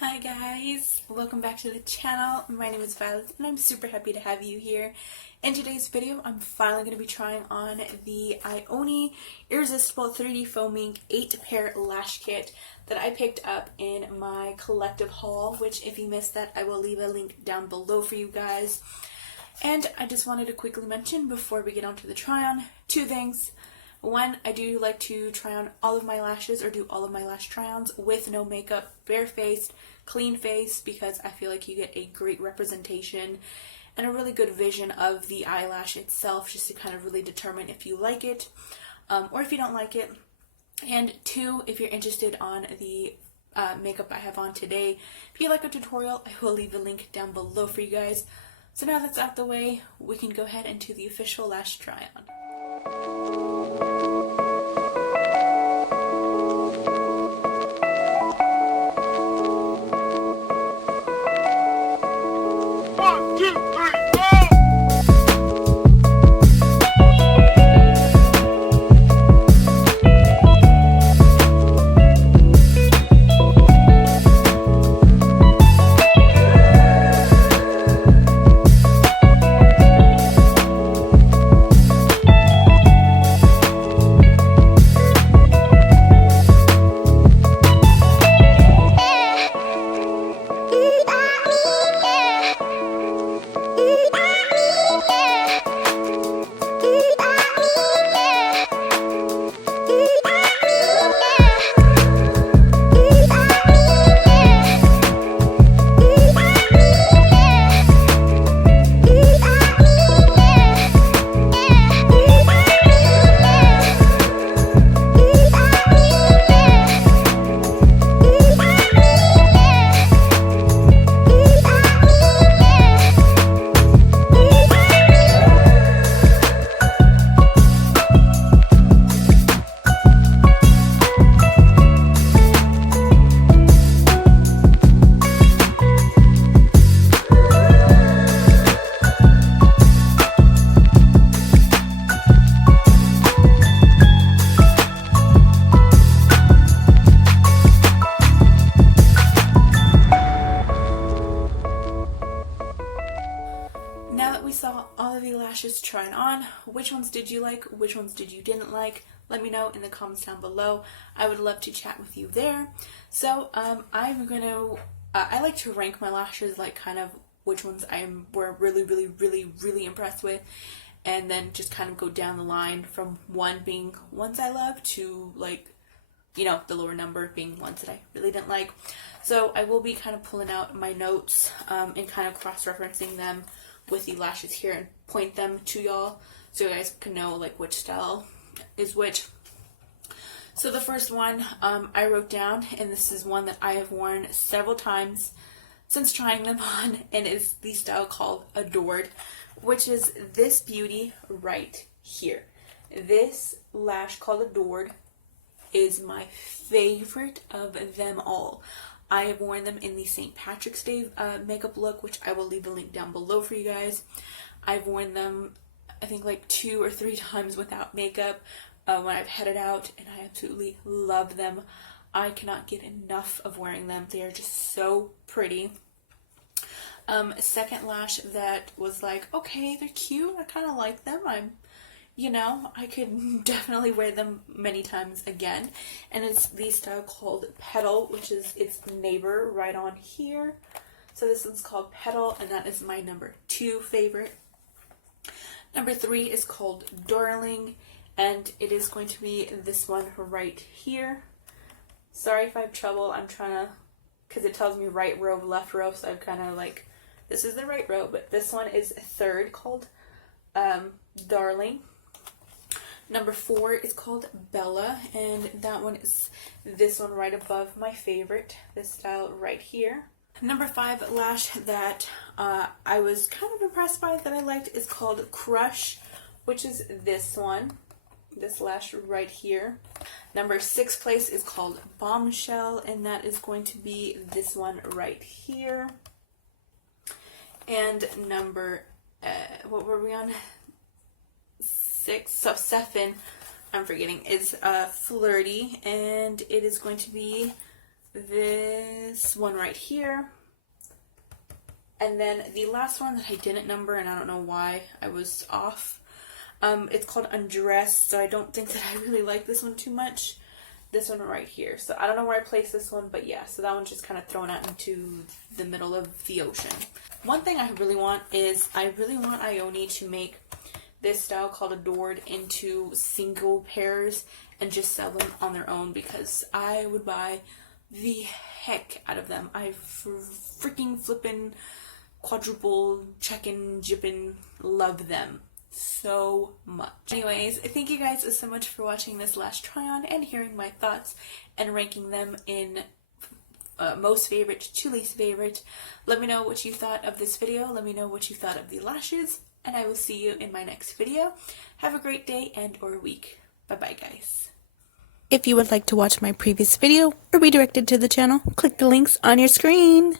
Hi guys, welcome back to the channel. My name is Violet and I'm super happy to have you here. In today's video, I'm finally going to be trying on the Ioni Irresistible 3D Faux Mink 8-pair lash kit that I picked up in my collective haul, which if you missed that, I will leave a link down below for you guys. And I just wanted to quickly mention before we get on to the try-on, two things. One, I do like to try on all of my lashes or do all of my lash try-ons with no makeup, barefaced, clean face, because I feel like you get a great representation and a really good vision of the eyelash itself, just to kind of really determine if you like it or if you don't like it. And two, if you're interested on the makeup I have on today, if you like a tutorial, I will leave a link down below for you guys. So now that's out the way, we can go ahead into the official lash try-on. Now that we saw all of the lashes trying on, which ones did you like, which ones did you didn't like? Let me know in the comments down below. I would love to chat with you there. So I'm gonna, I like to rank my lashes, like kind of which ones were really impressed with, and then just kind of go down the line from one being ones I love to, like, you know, the lower number being ones that I really didn't like. So I will be kind of pulling out my notes and kind of cross-referencing them with the lashes here and point them to y'all so you guys can know like which style is which. So the first one I wrote down, and this is one that I have worn several times since trying them on, and it's the style called Adored, which is this beauty right here. This lash called Adored is my favorite of them all. I have worn them in the St. Patrick's Day makeup look, which I will leave a link down below for you guys. I've worn them, I think, like 2 or 3 times without makeup when I've headed out, and I absolutely love them. I cannot get enough of wearing them. They are just so pretty. Second lash that was like, okay, they're cute. I kind of like them. You know, I could definitely wear them many times again. And it's the style called Petal, which is its neighbor right on here. So this one's called Petal, and that is my number 2 favorite. Number 3 is called Darling, and it is going to be this one right here. Sorry if I have trouble. I'm trying to, because it tells me right row, left row, so I'm kind of like, this is the right row, but this one is third, called Darling. Number 4 is called Bella, and that one is this one right above my favorite, this style right here. Number 5 lash that I was kind of impressed by, that I liked, is called Crush, which is this one, this lash right here. Number 6 place is called Bombshell, and that is going to be this one right here. And number, what were we on? 6, so 7, I'm forgetting, is Flirty, and it is going to be this one right here. And then the last one that I didn't number, and I don't know why I was off. It's called Undressed, so I don't think that I really like this one too much. This one right here. So I don't know where I placed this one, but yeah, so that one's just kind of thrown out into the middle of the ocean. One thing I really want is, I really want Ioni to make this style called Adored into single pairs and just sell them on their own, because I would buy the heck out of them. I freaking flippin' quadruple checkin' jippin' love them so much. Anyways, thank you guys so much for watching this Lash Try On and hearing my thoughts and ranking them in most favorite to least favorite. Let me know what you thought of this video. Let me know what you thought of the lashes, and I will see you in my next video. Have a great day and or week. Bye bye, guys. If you would like to watch my previous video or be directed to the channel, click the links on your screen.